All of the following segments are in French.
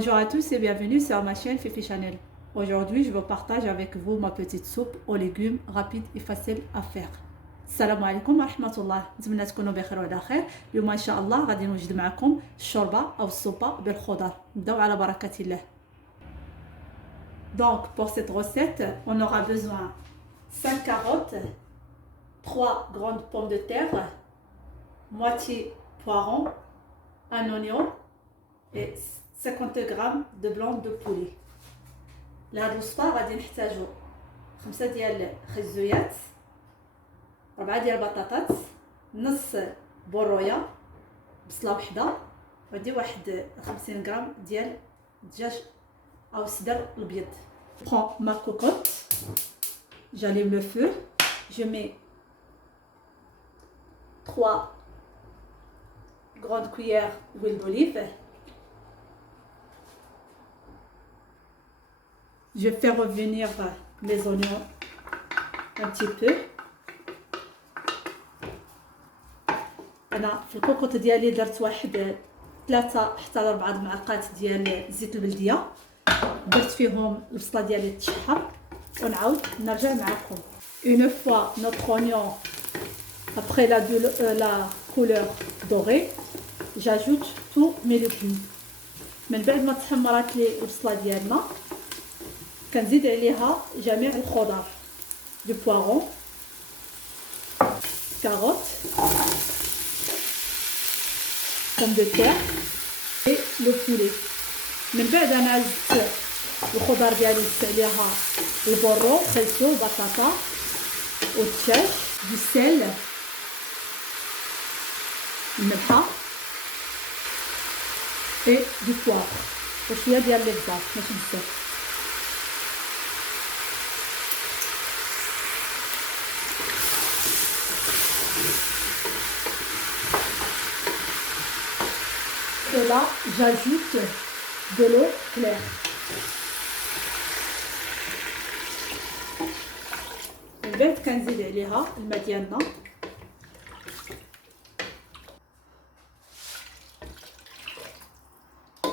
Bonjour à tous et bienvenue sur ma chaîne Fifi Channel. Aujourd'hui, je vous partage avec vous ma petite soupe aux légumes rapide et facile à faire. السلام عليكم ورحمة الله. نتمنى تكونوا بخير وعلى خير. اليوم إن شاء الله غادي نوجد معكم الشوربة أو السوبة بالخضر. نبداو على بركة الله. Donc, pour cette recette, on aura besoin 5 carottes, 3 grandes pommes de terre, moitié poiron, un oignon et 50 g de blanc de poulet. لهاد الوصفة غادي نحتاجو 5 ديال خزويات، 4 ديال البطاطات، نص برويه، بصله وحده، وعندي واحد 50 غرام ديال الدجاج او الصدر الابيض. Prends ma cocotte, j'allume le feu, je mets 3 grandes cuillères d'huile d'olive. Je fais revenir les oignons un petit peu. انا في الكوكوط ديالي درت واحد 3 حتى 4 معلقات ديال زيت البلديه، درت فيهم البصله ديالي تشحر ونعاود نرجع معكم. Une fois notre oignon après la couleur dorée, j'ajoute tous mes légumes. من بعد ما تحمرات لي البصله ديالنا كنزيد عليها جميع الخضر، du poiron, carottes, pommes de terre et le poulet. من بعد انا زدت الخضر ديالي، زدت عليها البرو، خيزو، بطاطا والدجاج، دو سيل، الملحه et du poivre وشويه ديال البزار ماشي بزاف. Et là, j'ajoute de l'eau claire. من بعد كنزيد عليها الماء ديالنا.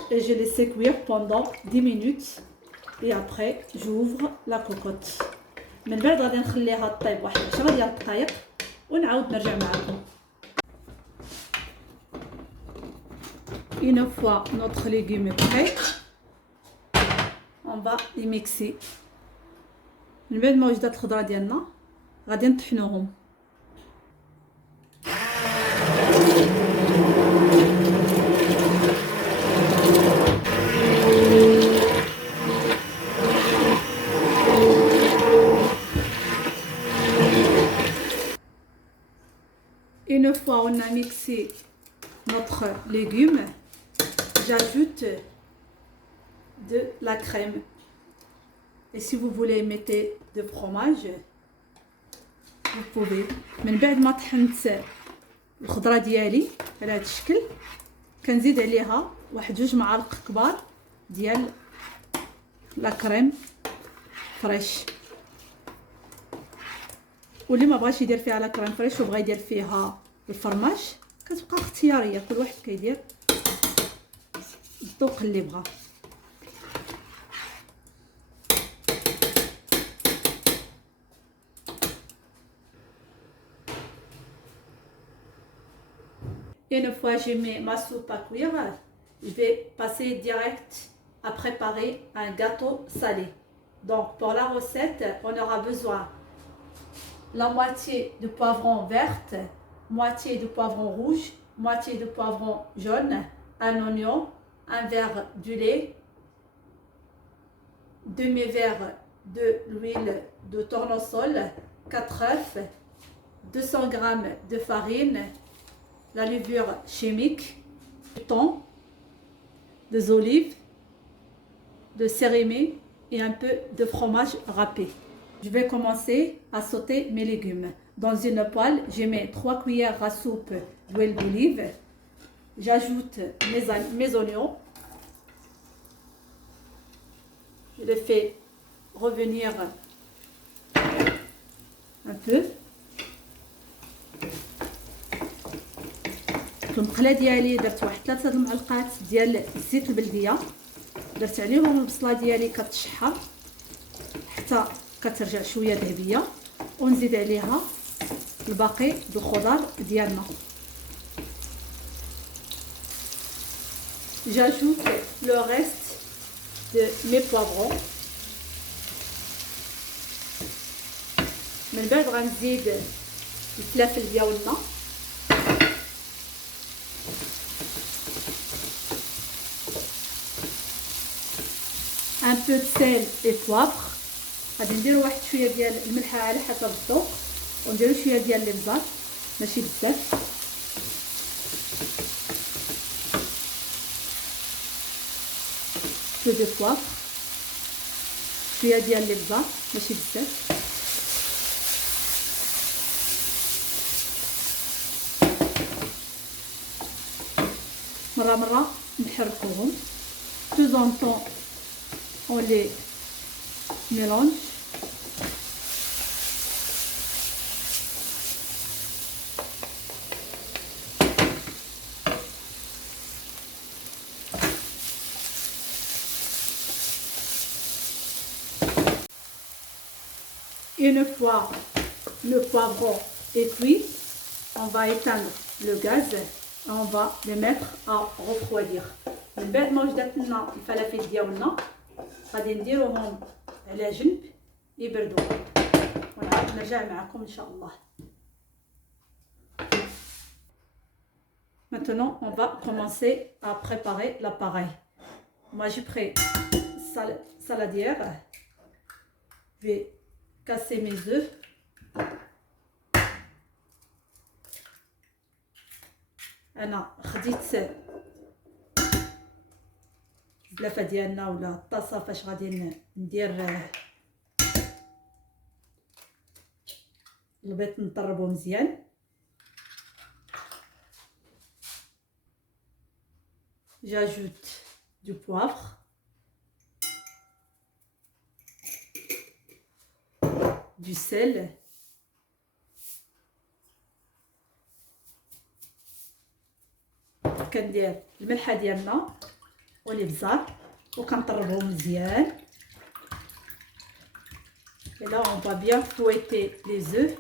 Et je laisse cuire pendant 10 minutes. Et après, j'ouvre la cocotte. من بعد غادي نخليها طيب واحد 10 ديال الدقائق ونعاود نرجع معكم. Une fois notre légume est prêt, on va les mixer. من بعد ما وجدت الخضره ديالنا غادي نطحنوهم. Une fois on a mixé notre légume, j'ajoute de la crème. Et si vous voulez mettez de fromage, vous pouvez. من بعد ما طحنت الخضره ديالي على هذا الشكل كنزيد عليها واحد 2 معالق كبار ديال لا كريم فريش. واللي ما بغاش يدير فيها لا كريم فريش وبغى يدير فيها الفرماج كتبقى اختياريه، كل واحد كيدير الذوق اللي بغا. Une fois j'ai mis ma soupe à cuire, je vais passer direct à préparer un gâteau salé. Donc pour la recette, on aura besoin la moitié de poivron verte, moitié de poivron rouge, moitié de poivron jaune, un oignon, un verre de lait, demi-verre de l'huile de tournesol, 4 œufs, 200 g de farine, la levure chimique, du thon, des olives, de cérémie et un peu de fromage râpé. Je vais commencer à sauter mes légumes. Dans une poêle, je mets 3 cuillères à soupe d'huile d'olive. J'ajoute mes oignons. Je les fais revenir un peu. في المقله ديالي درت واحد 3 المعلقات ديال الزيت البلديه درت عليهم البصله ديالي كتشحر حتى كترجع شويه ذهبيه، ونزيد عليها الباقي دو الخضر ديالنا. j'ajoute le reste de mes poivrons. من بعد غنزيد الفلافل ديالنا، un peu de sel et poivre. غادي نديرو واحد شويه ديال الملحه على حسب الذوق، ونديرو شويه ديال الابزار ماشي بزاف. peu de poivre، شويه ديال الابزار ماشي بزاف. مرة نحركوهم de temps en temps on les mélange. Une fois le poivron est cuit, on va éteindre le gaz et on va les mettre à refroidir. من بعد ما وجدت لنا الفلافل ديالنا غادي نديروهم على جنب يبردوا، ونعاود نرجع معكم ان شاء الله. Maintenant, on va commencer à préparer l'appareil. Moi, j'ai pris saladière. Je vais casser mes œufs. أنا خديت البلافه ديالنا ولا الطاسه فاش غادي ندير البيض نطربو مزيان. j'ajoute du poivre, du sel, كندير الملحه ديالنا والابزار وكنطربهم مزيان. Et là on va bien fouetter les œufs.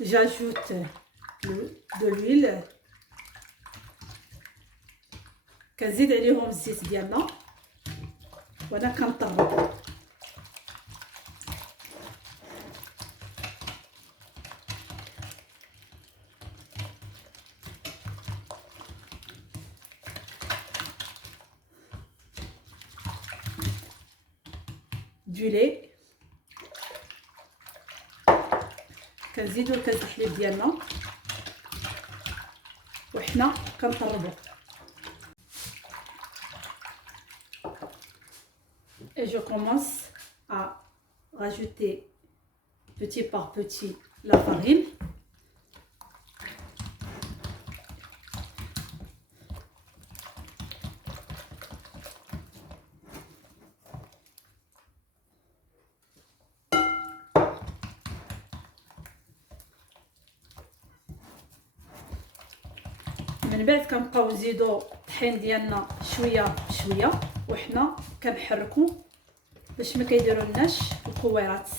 J'ajoute de l'huile. كنزيد عليهم الزيت ديالنا وانا كنطرب. du lait. كنزيدو الكاس الحليب ديالنا وحنا كنطربو. Et je commence à rajouter petit par petit la farine. من بعد كنبقاو نزيدو الطحين ديالنا شويه بشويه وحنا كنحركو باش ما كيديرولناش الكويرات.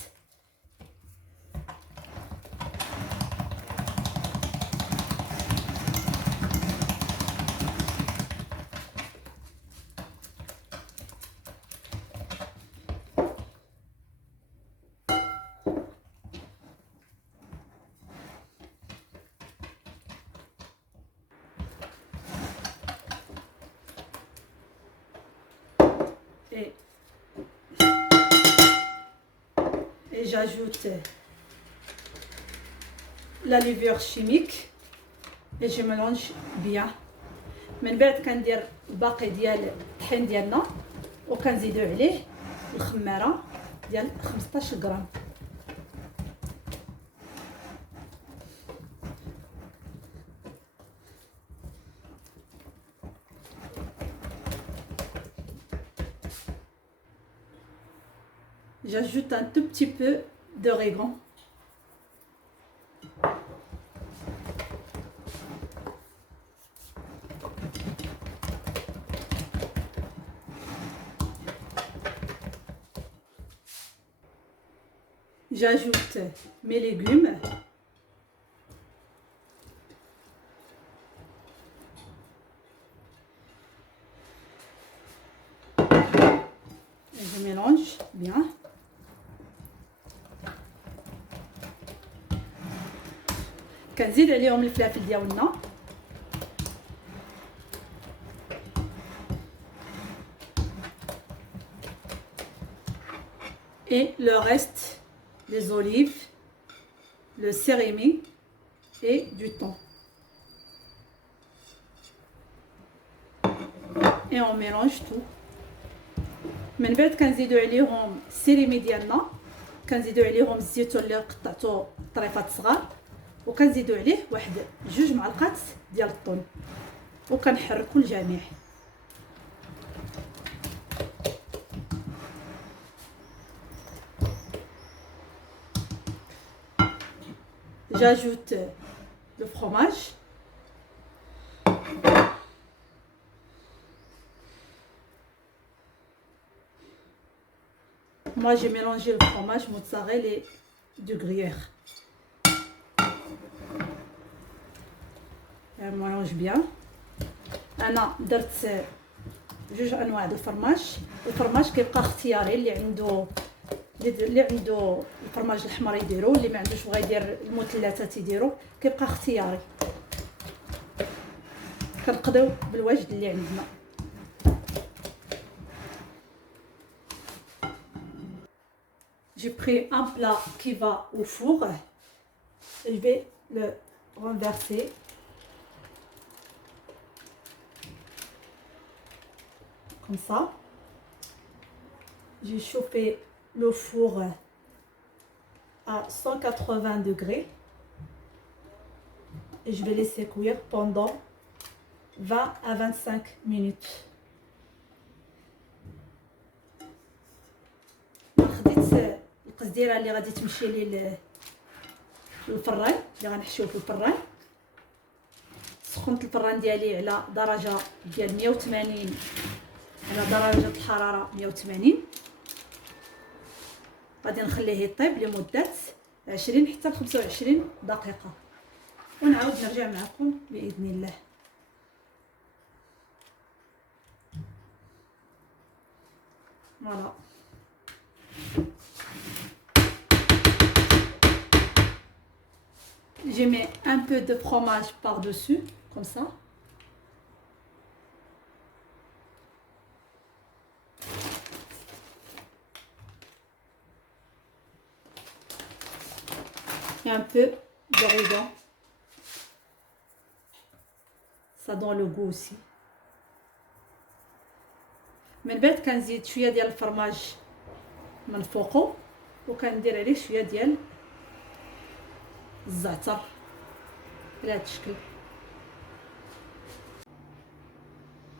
Et j'ajoute la levure chimique et je mélange bien. من بعد كندير الباقي ديال الطحين ديالنا وكنزيدو عليه الخماره ديال 15 غرام. j'ajoute un tout petit peu d'origan. J'ajoute mes légumes. Je mélange bien. كنزيد عليهم الفلافل ديالنا. Et le reste, les olives, le cérémy et du thon. Et on mélange tout. من بعد كنزيدو عليهم السيريمي ديالنا، كنزيدو عليهم الزيتون اللي قطعتو طريفات صغار، وكنزيدو عليه واحد 2 معلقات ديال الطون، وكنحركو الجميع. J'ajoute le fromage. Moi, j'ai mélangé le fromage mozzarella et du gruyère. On mélange bien. أنا درت 2 أنواع د الفرماج كيبقى اختياري، اللي عنده الفرماج الأحمر يديرو، اللي ما عندوش بغا يدير المثلثات يديرو، كيبقى اختياري. كنقضيو بالواجد اللي عندنا. J'ai pris un plat qui va au four. Je vais le renverser. Comme ça. J'ai chauffé le four à 180 degrés. Et je vais laisser cuire pendant 20 à 25 minutes. خديت القزديره اللي غادي تمشي لي للفران، اللي غنحشيوه في الفران. سخنت الفران ديالي على درجه ديال 180، على درجه الحراره 180. غادي نخليه يطيب لمده 20 حتى ل 25 دقيقه، ونعاود نرجع معكم باذن الله. Voilà. Je mets un peu de fromage par-dessus, comme ça. Et un peu d'origan. Ça donne le goût aussi. من بعد كنزيد شويه ديال الفرماج من فوقه، وكندير عليه شويه ديال الزعتر بهذا الشكل.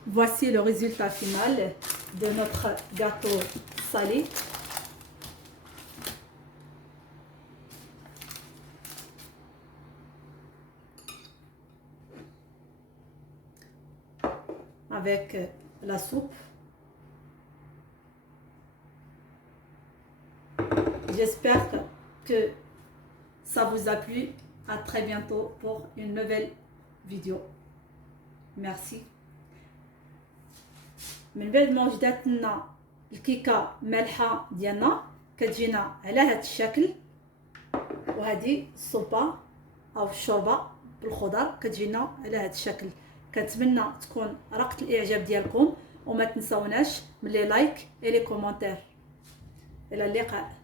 Voici le résultat final de notre gâteau salé. Avec la soupe. J'espère que ça vous a plu. À très bientôt pour une nouvelle vidéo. Merci. من بعد ما وجدت لنا الكيكه مالحه ديالنا، كتجينا على هذا الشكل. وهذه الصوبه او الشوربه بالخضر كتجينا على هذا الشكل. كنتمنى تكون رقت الاعجاب ديالكم، وما تنساوناش من لي لايك اي لي كومونتير. الى اللقاء.